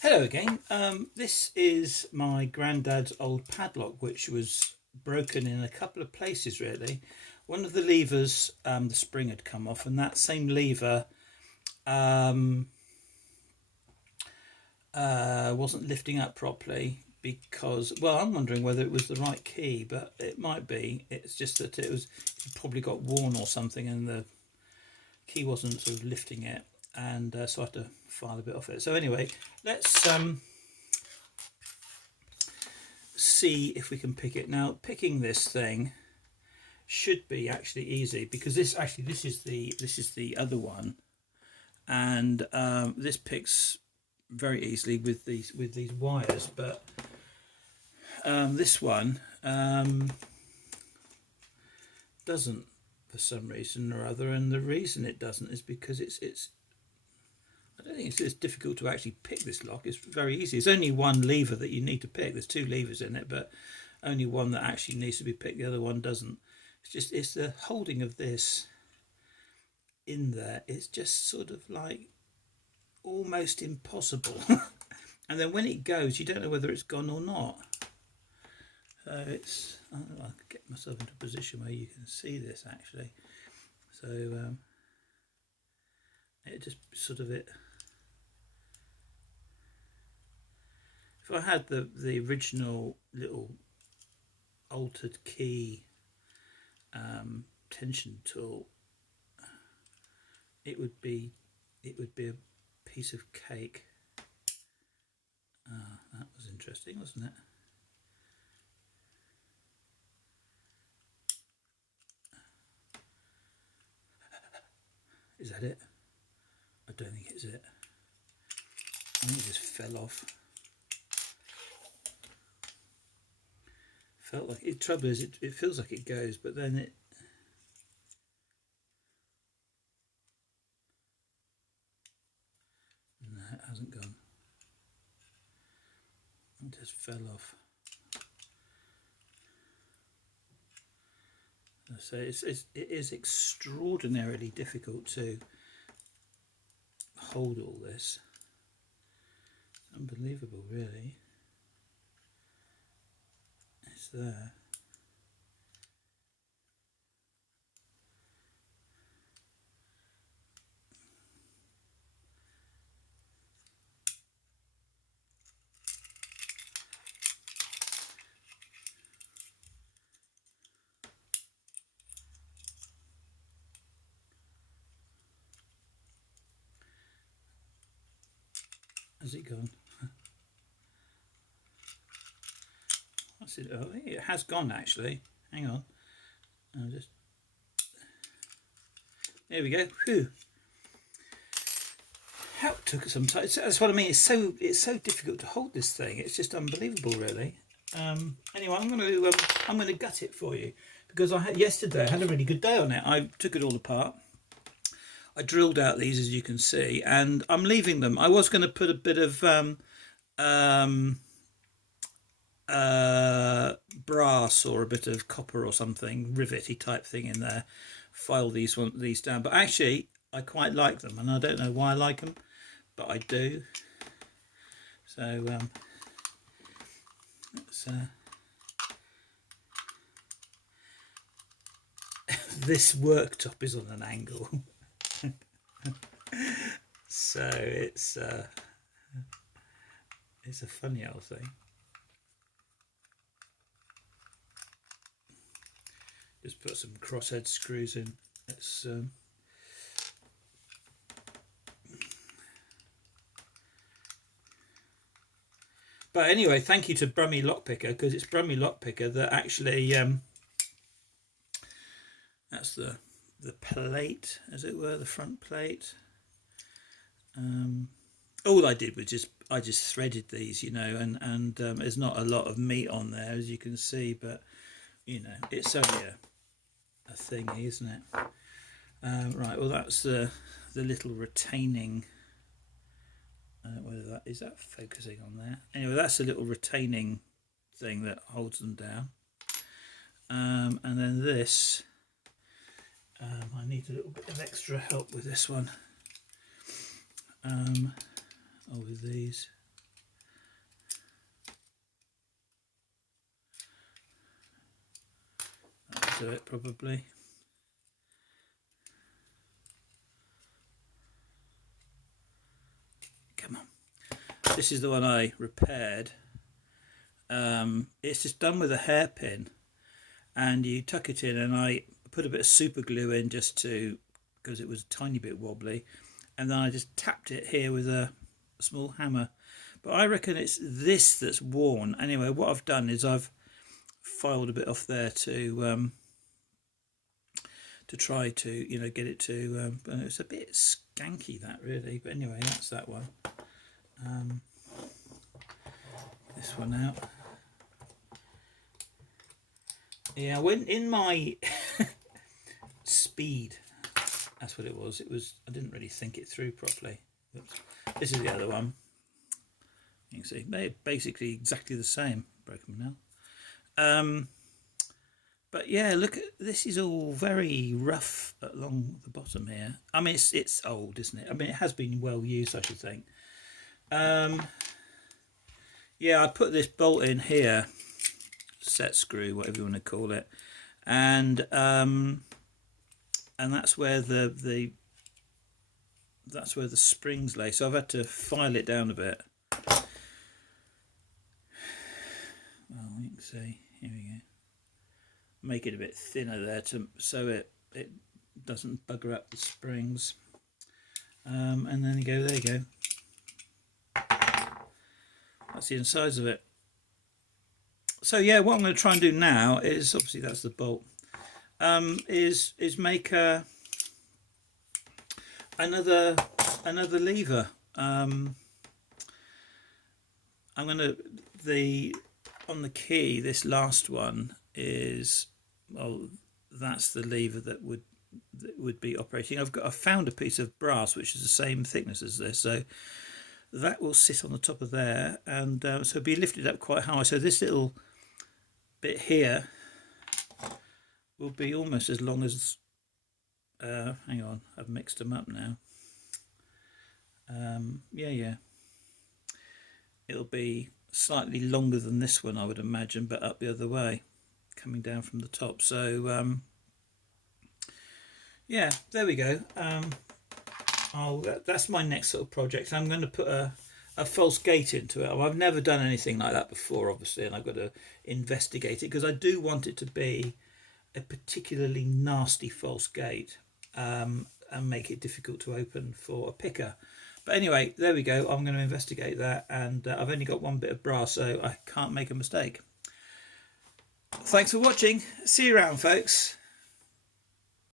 Hello again. This is my granddad's old padlock, which was broken in a couple of places really. One of the levers, the spring had come off, and that same lever um, wasn't lifting up properly because, well, I'm wondering whether it was the right key, but it might be. It's just that it probably got worn or something, and the key wasn't sort of lifting it, and so I had to file a bit off it. So anyway, let's see if we can pick it. Now, picking this thing should be actually easy because this is the other one, and this picks very easily with these wires, but this one doesn't for some reason or other, and the reason it doesn't is because it's I don't think it's difficult to actually pick this lock. It's very easy. It's only one lever that you need to pick. There's two levers in it, but only one that actually needs to be picked. The other one doesn't. It's the holding of this in there. It's just sort of like almost impossible. And then when it goes, you don't know whether it's gone or not. So I don't know, I could get myself into a position where you can see this actually. So it just sort of it. If I had the original little altered key tension tool, it would be a piece of cake. That was interesting, wasn't it? Is that it? I don't think it's it. I think it just fell off. Felt like it. Trouble is, it feels like it goes, but then it. No, it hasn't gone. It just fell off. So it is extraordinarily difficult to hold all this. Unbelievable, really. It's there. Has it gone? What's it? Oh, it has gone actually. Hang on. I'll just. There we go. Whew. How it took some time. That's what I mean. It's so difficult to hold this thing. It's just unbelievable, really. Anyway, I'm gonna gut it for you because yesterday I had a really good day on it. I took it all apart. I drilled out these, as you can see, and I'm leaving them. I was going to put a bit of brass or a bit of copper or something, rivety type thing in there, file these down. But actually, I quite like them, and I don't know why I like them, but I do. So this worktop is on an angle. So it's a funny old thing. Just put some crosshead screws in. It's but anyway, thank you to Brummie Lockpicker, because it's Brummie Lockpicker that actually that's the plate, as it were, the front plate. All I did was I just threaded these, and there's not a lot of meat on there, as you can see, but it's only a thingy, isn't it? Right, well, that's the little retaining. I don't know whether that is focusing on there. Anyway, that's a little retaining thing that holds them down. And then this, I need a little bit of extra help with this one. With these. to it probably. Come on. This is the one I repaired. It's just done with a hairpin, and you tuck it in, and I put a bit of super glue in just to, because it was a tiny bit wobbly, and then I just tapped it here with a small hammer. But I reckon it's this that's worn. Anyway, what I've done is I've filed a bit off there to try to, you know, get it to, it's a bit skanky, that, really. But anyway, that's that one. This one out. Yeah, when in my speed, that's what it was. I didn't really think it through properly. Oops. This is the other one. You can see they're basically exactly the same. Broken now. But yeah, look at this. Is all very rough along the bottom here. I mean, it's old, isn't it? I mean, it has been well used, I should think. Yeah, I put this bolt in here, set screw, whatever you want to call it, and that's where the springs lay. So I've had to file it down a bit. Well, you can see, here we go. Make it a bit thinner there so it doesn't bugger up the springs. And then there you go. That's the insides of it. So yeah, what I'm going to try and do now is, obviously that's the bolt, is make another lever. I'm going to, on the key, this last one is, well, that's the lever that would be operating. I found a piece of brass which is the same thickness as this, so that will sit on the top of there, and so it'll be lifted up quite high. So this little bit here will be almost as long as, hang on, I've mixed them up now. Yeah, it'll be slightly longer than this one, I would imagine, but up the other way, coming down from the top. So yeah, there we go. That's my next sort of project. I'm going to put a false gate into it. I've never done anything like that before, obviously, and I've got to investigate it, because I do want it to be a particularly nasty false gate, and make it difficult to open for a picker. But anyway, there we go. I'm going to investigate that, and I've only got one bit of brass, so I can't make a mistake. Thanks for watching. See you around, folks.